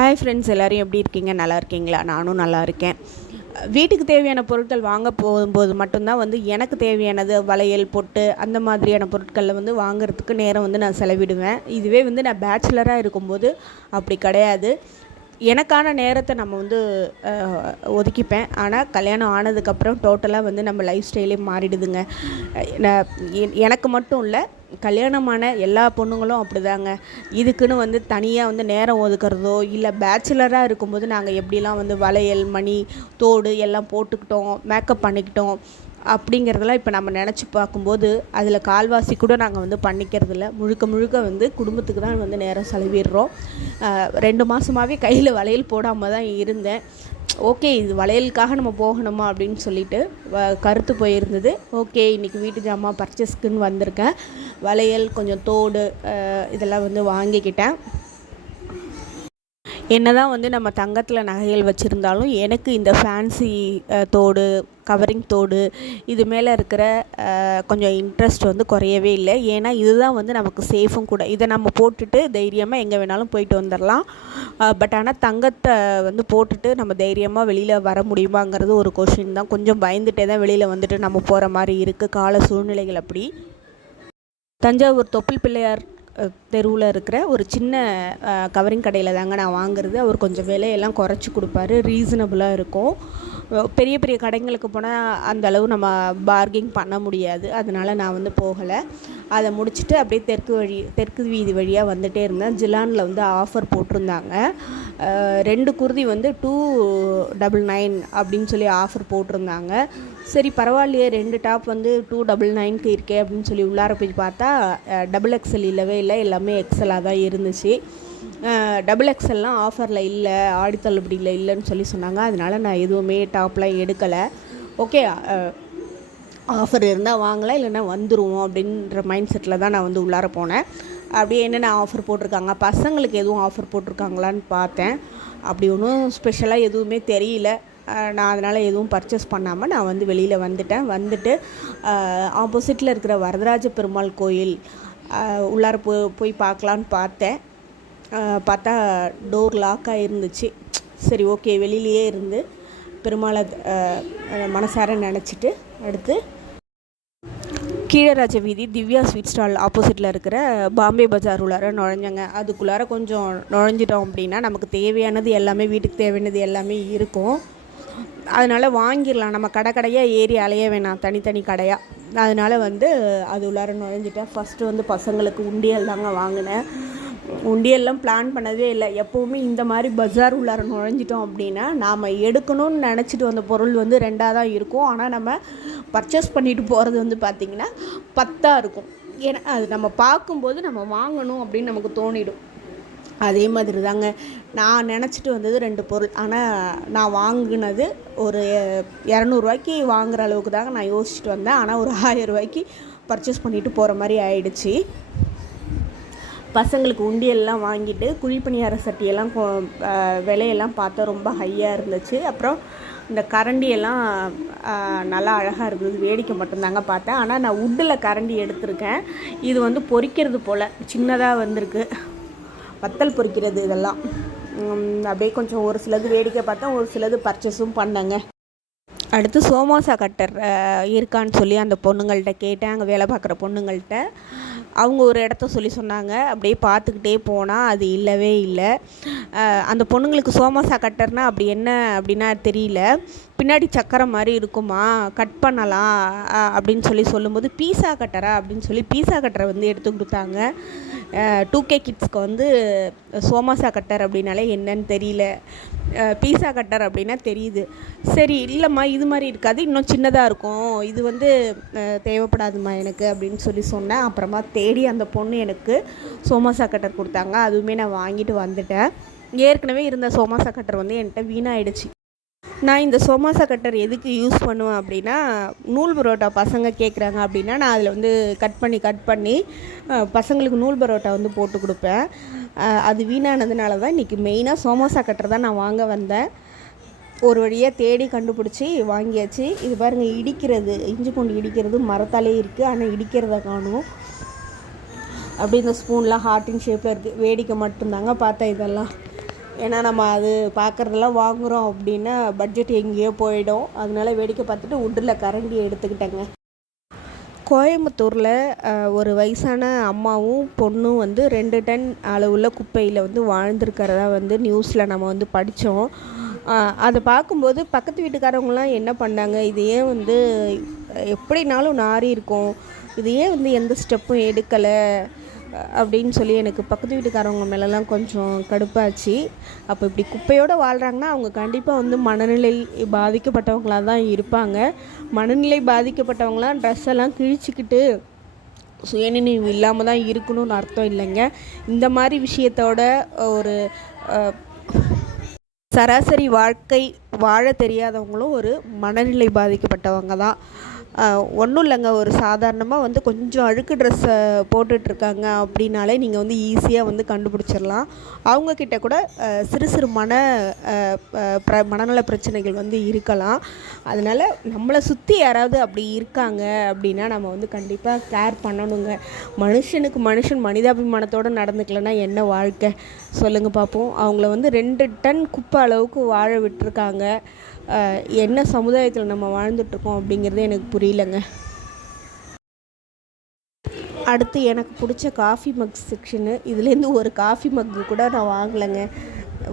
Hi friends, எல்லோரும் எப்படி இருக்கீங்க? நல்லா இருக்கீங்களா? நானும் நல்லா இருக்கேன். வீட்டுக்கு தேவையான பொருட்கள் வாங்க போகும்போது மட்டும்தான் எனக்கு தேவையானது வளையல், பொட்டு அந்த மாதிரியான பொருட்களில் வாங்குறதுக்கு நேரம் நான் செலவிடுவேன். இதுவே நான் பேச்சுலராக இருக்கும்போது அப்படி கிடையாது. எனக்கான நேரத்தை நம்ம ஒதுக்கிப்பேன். ஆனால் கல்யாணம் ஆனதுக்கப்புறம் டோட்டலாக நம்ம லைஃப் ஸ்டைலே மாறிடுதுங்க. எனக்கு மட்டும் இல்லை, கல்யாணமான எல்லா பொண்ணுங்களும் அப்படிதாங்க. இதுக்குன்னு தனியாக நேரம் ஒதுக்கிறதோ இல்லை பேச்சுலராக இருக்கும்போது நாங்கள் எப்படிலாம் வளையல், மணி, தோடு எல்லாம் போட்டுக்கிட்டோம், மேக்கப் பண்ணிக்கிட்டோம் அப்படிங்கிறதெல்லாம் இப்போ நம்ம நினச்சி பார்க்கும்போது அதில் கால்வாசி கூட நாங்கள் பண்ணிக்கிறதில்ல. முழுக்க முழுக்க குடும்பத்துக்கு தான் நேரம் செலவிடுறோம். 2 மாதமாகவே கையில் வளையல் போடாமல் தான் இருந்தேன். ஓகே, இது வளையலுக்காக நம்ம போகணுமா அப்படின்னு சொல்லிட்டு கருத்து போயிருந்தது. ஓகே, இன்றைக்கி வீட்டு ஜாமான் பர்ச்சேஸ்க்குன்னு வந்திருக்கேன். வளையல், கொஞ்சம் தோடு இதெல்லாம் வாங்கிக்கிட்டேன். என்ன தான் நம்ம தங்கத்தில் நகைகள் வச்சுருந்தாலும் எனக்கு இந்த ஃபேன்சி தோடு, கவரிங் தோடு இது மேலே இருக்கிற கொஞ்சம் இன்ட்ரெஸ்ட் குறையவே இல்லை. ஏன்னா இதுதான் நமக்கு சேஃபும் கூட. இதை நம்ம போட்டுட்டு தைரியமாக எங்கே வேணாலும் போயிட்டு வந்துடலாம். பட் ஆனால் தங்கத்தை போட்டுட்டு நம்ம தைரியமாக வெளியில் வர முடியுமாங்கிறது ஒரு கொஷின் தான். கொஞ்சம் பயந்துகிட்டே தான் வெளியில் நம்ம போகிற மாதிரி இருக்குது. கால சூழ்நிலைகள் அப்படி. தஞ்சாவூர் தொப்பில் பிள்ளையார் தெருவில் இருக்கிற ஒரு சின்ன கவரிங் கடையில் தாங்க நான் வாங்குறது. அவர் கொஞ்சம் விலையெல்லாம் குறைச்சி கொடுப்பாரு, ரீசனபுளாக இருக்கும். பெரிய பெரிய கடைங்களுக்கு போனால் அந்த அளவு நம்ம பார்கிங் பண்ண முடியாது. அதனால் நான் போகலை. அதை முடிச்சுட்டு அப்படியே தெற்கு வீதி வழியாக வந்துகிட்டே இருந்தேன். ஜிலானில் ஆஃபர் போட்டிருந்தாங்க. 2 குர்தி 299 அப்படின்னு சொல்லி ஆஃபர் போட்டிருந்தாங்க. சரி பரவாயில்லையே, 2 டாப் 299க்கு இருக்கே அப்படின்னு சொல்லி உள்ளார போய் பார்த்தா XXL இல்லவே இல்லை, எல்லாமே எக்ஸலாக தான் இருந்துச்சு. XXLலாம் ஆஃபரில் இல்லை, ஆடி தள்ளுபடியில் இல்லைன்னு சொல்லி சொன்னாங்க. அதனால் நான் எதுவுமே டாப்லாம் எடுக்கலை. ஓகே, ஆஃபர் இருந்தால் வாங்கலாம், இல்லைன்னா வந்துடுவோம் அப்படின்ற மைண்ட் செட்டில் தான் நான் உள்ளார போனேன். அப்படியே என்னென்ன ஆஃபர் போட்டிருக்காங்க, பசங்களுக்கு எதுவும் ஆஃபர் போட்டிருக்காங்களான்னு பார்த்தேன். அப்படி ஒன்றும் ஸ்பெஷலாக எதுவுமே தெரியல. நான் அதனால் எதுவும் பர்ச்சேஸ் பண்ணாமல் நான் வெளியில் வந்துட்டு ஆப்போசிட்டில் இருக்கிற வரதராஜ பெருமாள் கோயில் உள்ளார போய் பார்க்கலான்னு பார்த்தேன். பார்த்தா டோர் லாக்காக இருந்துச்சு. சரி ஓகே, வெளியிலையே இருந்து பெருமாளை மனசார நினச்சிட்டு அடுத்து கீழராஜ வீதி திவ்யா ஸ்வீட் ஸ்டால் ஆப்போசிட்டில் இருக்கிற பாம்பே பஜார் உள்ளார நுழைஞ்சங்க. அதுக்குள்ளார கொஞ்சம் நுழைஞ்சிட்டோம் அப்படின்னா நமக்கு தேவையானது எல்லாமே, வீட்டுக்கு தேவையானது எல்லாமே இருக்கும். அதனால் வாங்கிடலாம். நம்ம கடையாக ஏறி அலைய வேணாம், தனித்தனி கடையாக. அதனால் அது உள்ளார நுழைஞ்சிட்டேன். ஃபஸ்ட்டு பசங்களுக்கு உண்டியல் தாங்க வாங்கினேன். உண்டியெல்லாம் பிளான் பண்ணதே இல்லை. எப்போவுமே இந்த மாதிரி பஜார் உள்ளார நுழைஞ்சிட்டோம் அப்படின்னா நாம் எடுக்கணும்னு நினச்சிட்டு வந்த பொருள் 2ஆக தான் இருக்கும். ஆனால் நம்ம பர்ச்சேஸ் பண்ணிட்டு போகிறது பார்த்திங்கன்னா 10ஆக இருக்கும். ஏன்னா அது நம்ம பார்க்கும்போது நம்ம வாங்கணும் அப்படின்னு நமக்கு தோணிடும். அதே மாதிரி தாங்க நான் நினச்சிட்டு வந்தது 2 பொருள். ஆனால் நான் வாங்கினது ஒரு 200 ரூபாய்க்கு வாங்குகிற அளவுக்கு தாங்க நான் யோசிச்சுட்டு வந்தேன். ஆனால் ஒரு 1000 ரூபாய்க்கு பர்ச்சேஸ் பண்ணிவிட்டு போகிற மாதிரி ஆயிடுச்சு. பசங்களுக்கு உண்டியெல்லாம் வாங்கிட்டு குழிப்பணியார சட்டியெல்லாம் விலையெல்லாம் பார்த்தா ரொம்ப ஹையாக இருந்துச்சு. அப்புறம் இந்த கரண்டியெல்லாம் நல்லா அழகாக இருந்தது. வேடிக்கை மட்டும்தாங்க பார்த்தேன். ஆனால் நான் உட்டில் கரண்டி எடுத்திருக்கேன். இது பொரிக்கிறது போல் சின்னதாக வந்திருக்கு. வத்தல் பொரிக்கிறது இதெல்லாம். அப்படியே கொஞ்சம் ஒரு சிலது வேடிக்கை பார்த்தேன், ஒரு சிலது பர்ச்சேஸும் பண்ணேங்க. அடுத்து சோமாசா கட்டர் இருக்கான்னு சொல்லி அந்த பொண்ணுங்கள்கிட்ட கேட்டேன். அங்கே வேலை பார்க்குற பொண்ணுங்கள்கிட்ட அவங்க ஒரு இடத்த சொல்லி சொன்னாங்க. அப்படியே பார்த்துக்கிட்டே போனால் அது இல்லவே இல்லை. அந்த பொண்ணுங்களுக்கு சோமாசா கட்டர்னால் அப்படி என்ன அப்படின்னா தெரியல. பின்னாடி சக்கரை மாதிரி இருக்குமா, கட் பண்ணலாம் அப்படின்னு சொல்லும்போது பீஸா கட்டரா அப்படின்னு சொல்லி பீஸா கட்டரை எடுத்து கொடுத்தாங்க. 2K கிட்ஸ்க்கு சோமாசா கட்டர் அப்படின்னாலே என்னன்னு தெரியல. பீஸா கட்டர் அப்படின்னா தெரியுது. சரி இல்லைம்மா, இது மாதிரி இருக்காது, இன்னும் சின்னதாக இருக்கும், இது தேவைப்படாதுமா எனக்கு அப்படின்னு சொன்னேன். அப்புறமா தேடி அந்த பொண்ணு எனக்கு சோமாசா கட்டர் கொடுத்தாங்க. அதுவுமே நான் வாங்கிட்டு வந்துட்டேன். ஏற்கனவே இருந்த சோமாசா கட்டர் என்கிட்ட வீணாயிடுச்சு. நான் இந்த சோமாசா கட்டர் எதுக்கு யூஸ் பண்ணுவேன் அப்படின்னா, நூல் பரோட்டா பசங்க கேட்குறாங்க அப்படின்னா நான் அதில் கட் பண்ணி பசங்களுக்கு நூல் பரோட்டா போட்டு கொடுப்பேன். அது வீணானதுனால தான் இன்றைக்கி மெயினாக சோமாசா கட்டர் தான் நான் வாங்க வந்தேன். ஒரு வழியாக தேடி கண்டுபிடிச்சி வாங்கியாச்சு. இது பாருங்கள், இடிக்கிறது, இஞ்சி பூண்டு இடிக்கிறது மரத்தாலே இருக்குது, ஆனால் இடிக்கிறத காணும். அப்படி இந்த ஸ்பூன்லாம் ஹார்ட்டின் ஷேப்பில் இருக்குது. வேடிக்கை மட்டும்தாங்க பார்த்தேன். இதெல்லாம் ஏன்னா நம்ம அது பார்க்குறதெல்லாம் வாங்குகிறோம் அப்படின்னா பட்ஜெட் எங்கேயோ போயிடும். அதனால வேடிக்கை பார்த்துட்டு உட்டில் கரண்டி எடுத்துக்கிட்டேங்க. கோயம்புத்தூரில் ஒரு வயசான அம்மாவும் பொண்ணும் வந்து 2 டன் அளவுள்ள குப்பையில் வந்து வாழ்ந்துருக்கிறதா வந்து நியூஸில் நம்ம வந்து படித்தோம். அதை பார்க்கும்போது பக்கத்து வீட்டுக்காரவங்களாம் என்ன பண்ணாங்க, இது ஏன் வந்து எப்படினாலும் நாறி இருக்கும், இது ஏன் வந்து எந்த ஸ்டெப்பும் எடுக்கலை அப்படின்னு சொல்லி எனக்கு பக்கத்து வீட்டுக்காரவங்க மேலெலாம் கொஞ்சம் கடுப்பாச்சு. அப்போ இப்படி குப்பையோடு வாழ்கிறாங்கன்னா அவங்க கண்டிப்பாக வந்து மனநிலை பாதிக்கப்பட்டவங்களாக தான் இருப்பாங்க. மனநிலை பாதிக்கப்பட்டவங்களாம் ட்ரெஸ் எல்லாம் கிழிச்சிக்கிட்டு சுயநினைவு இல்லாமல் தான் இருக்கணும்னு அர்த்தம் இல்லைங்க. இந்த மாதிரி விஷயத்தோட ஒரு சராசரி வாழ்க்கை வாழ தெரியாதவங்களும் ஒரு மனநிலை பாதிக்கப்பட்டவங்க தான். ஒன்றும் இல்லைங்க, ஒரு சாதாரணமாக வந்து கொஞ்சம் அழுக்கு ட்ரெஸ்ஸை போட்டுட்ருக்காங்க அப்படின்னாலே நீங்கள் வந்து ஈஸியாக வந்து கண்டுபிடிச்சிடலாம். அவங்கக்கிட்ட கூட சிறு சிறு மனநல பிரச்சனைகள் வந்து இருக்கலாம். அதனால் நம்மளை சுற்றி யாராவது அப்படி இருக்காங்க அப்படின்னா நம்ம வந்து கண்டிப்பாக கேர் பண்ணணுங்க. மனுஷனுக்கு மனுஷன் மனிதாபிமானத்தோடு நடந்துக்கலன்னா என்ன வாழ்க்கை சொல்லுங்கள் பார்ப்போம். அவங்கள வந்து 2 டன் குப்பை அளவுக்கு வாழ விட்டுருக்காங்க. என்ன சமுதாயத்தில் நம்ம வாழ்ந்துட்டுருக்கோம் அப்படிங்கிறது எனக்கு புரியலைங்க. அடுத்து எனக்கு பிடிச்ச காஃபி மக் செக்ஷனு. இதுலேருந்து ஒரு காஃபி மக்கு கூட நான் வாங்கலைங்க.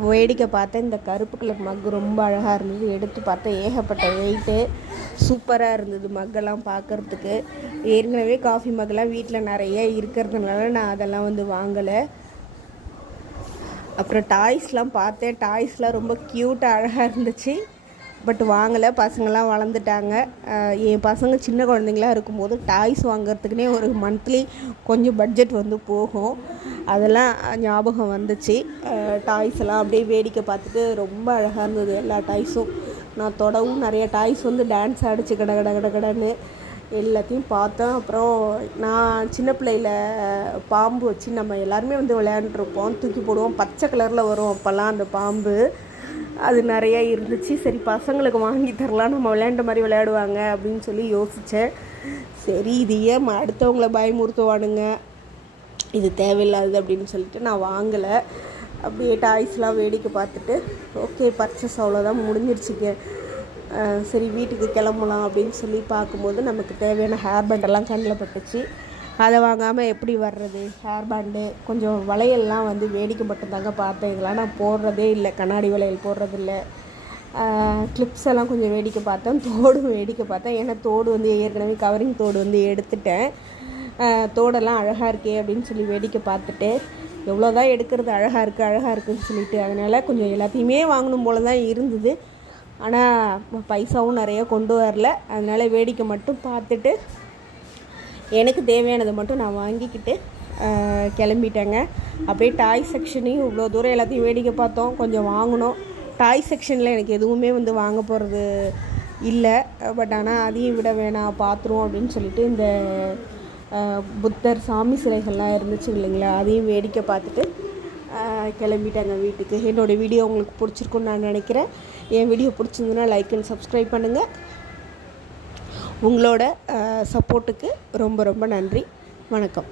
வேடிக்கை பார்த்தேன். இந்த கருப்பு கலர் மக்கு ரொம்ப அழகாக இருந்தது. எடுத்து பார்த்தேன், ஏகப்பட்ட வெயிட்டு, சூப்பராக இருந்தது மக்கெல்லாம் பார்க்குறதுக்கு. ஏற்கனவே காஃபி மக்கெல்லாம் வீட்டில் நிறைய இருக்கிறதுனால நான் அதெல்லாம் வந்து வாங்கலை. அப்புறம் டாய்ஸ்லாம் பார்த்தேன். டாய்ஸ்லாம் ரொம்ப க்யூட்டாக அழகாக இருந்துச்சு. பட் வாங்கலை, பசங்கள்லாம் வளர்ந்துட்டாங்க. என் பசங்க சின்ன குழந்தைங்களாம் இருக்கும்போது டாய்ஸ் வாங்கிறதுக்குனே ஒரு மந்த்லி கொஞ்சம் பட்ஜெட் வந்து போகும். அதெல்லாம் ஞாபகம் வந்துச்சு. டாய்ஸ் எல்லாம் அப்படியே வேடிக்கை பார்த்துட்டு ரொம்ப அழகாக இருந்தது எல்லா டாய்ஸும். நான் தொடவும் நிறைய டாய்ஸ் வந்து டான்ஸ் ஆடிச்சு கடன்னு எல்லாத்தையும் பார்த்தேன். அப்புறம் நான் சின்ன பிள்ளையில் பாம்பு வச்சு நம்ம எல்லாருமே வந்து விளையாண்டுருப்போம். தூக்கி போடுவோம், பச்சை கலரில் வரும் அப்போல்லாம் அந்த பாம்பு. அது நிறையா இருந்துச்சு. சரி பசங்களுக்கு வாங்கி தரலாம், நம்ம விளையாண்ட மாதிரி விளையாடுவாங்க அப்படின்னு சொல்லி யோசித்தேன். சரி இது ஏன் அடுத்தவங்கள பயமுறுத்துவானுங்க, இது தேவையில்லாது அப்படின்னு சொல்லிட்டு நான் வாங்கலை. அப்படியே டாய்ஸ்லாம் வேடிக்கை பார்த்துட்டு ஓகே பர்ச்சேஸ் அவ்வளோதான் முடிஞ்சிருச்சுங்க. சரி வீட்டுக்கு கிளம்பலாம் அப்படின்னு சொல்லி பார்க்கும்போது நமக்கு தேவையான ஹேர் பேண்டெல்லாம் கண்ணில் பட்டுச்சு. அதை வாங்காமல் எப்படி வர்றது. ஹேர் பேண்டு, கொஞ்சம் வளையல்லாம் வந்து வேடிக்கை மட்டும்தாங்க பார்த்தேன். இதெல்லாம் நான் போடுறதே இல்லை, கண்ணாடி வளையல் போடுறதில்ல. கிளிப்ஸ் எல்லாம் கொஞ்சம் வேடிக்கை பார்த்தேன். தோடும் வேடிக்கை பார்த்தேன். ஏன்னா தோடு வந்து ஏற்கனவே கவரிங் தோடு வந்து எடுத்துட்டேன். தோடெல்லாம் அழகாக இருக்கே அப்படின்னு சொல்லி வேடிக்கை பார்த்துட்டு எவ்வளோ தான் எடுக்கிறது, அழகாக இருக்குதுன்னு சொல்லிட்டு. அதனால் கொஞ்சம் எல்லாத்தையுமே வாங்கணும் போல தான் இருந்தது. ஆனால் பைசாவும் நிறைய கொண்டு வரல. அதனால் வேடிக்கை மட்டும் பார்த்துட்டு எனக்கு தேவையானதை மட்டும் நான் வாங்கிக்கிட்டு கிளம்பிட்டேங்க. அப்படியே டாய் செக்ஷனையும் இவ்வளோ தூரம் எல்லாத்தையும் வேடிக்கை பார்த்தோம், கொஞ்சம் வாங்கினோம். டாய் செக்ஷனில் எனக்கு எதுவுமே வந்து வாங்க போகிறது இல்லை. பட் ஆனால் அதையும் விட வேணாம் பார்த்துருவோம் அப்படின்னு சொல்லிட்டு இந்த புத்தர் சாமி சிலைகள்லாம் இருந்துச்சு இல்லைங்களா, அதையும் வேடிக்கை பார்த்துட்டு கிளம்பிட்டாங்க வீட்டுக்கு. என்னோடய வீடியோ உங்களுக்கு பிடிச்சிருக்குன்னு நான் நினைக்கிறேன். என் வீடியோ பிடிச்சிருந்துன்னா லைக் அண்ட் சப்ஸ்கிரைப் பண்ணுங்கள். உங்களோட சப்போர்ட்டுக்கு ரொம்ப ரொம்ப நன்றி. வணக்கம்.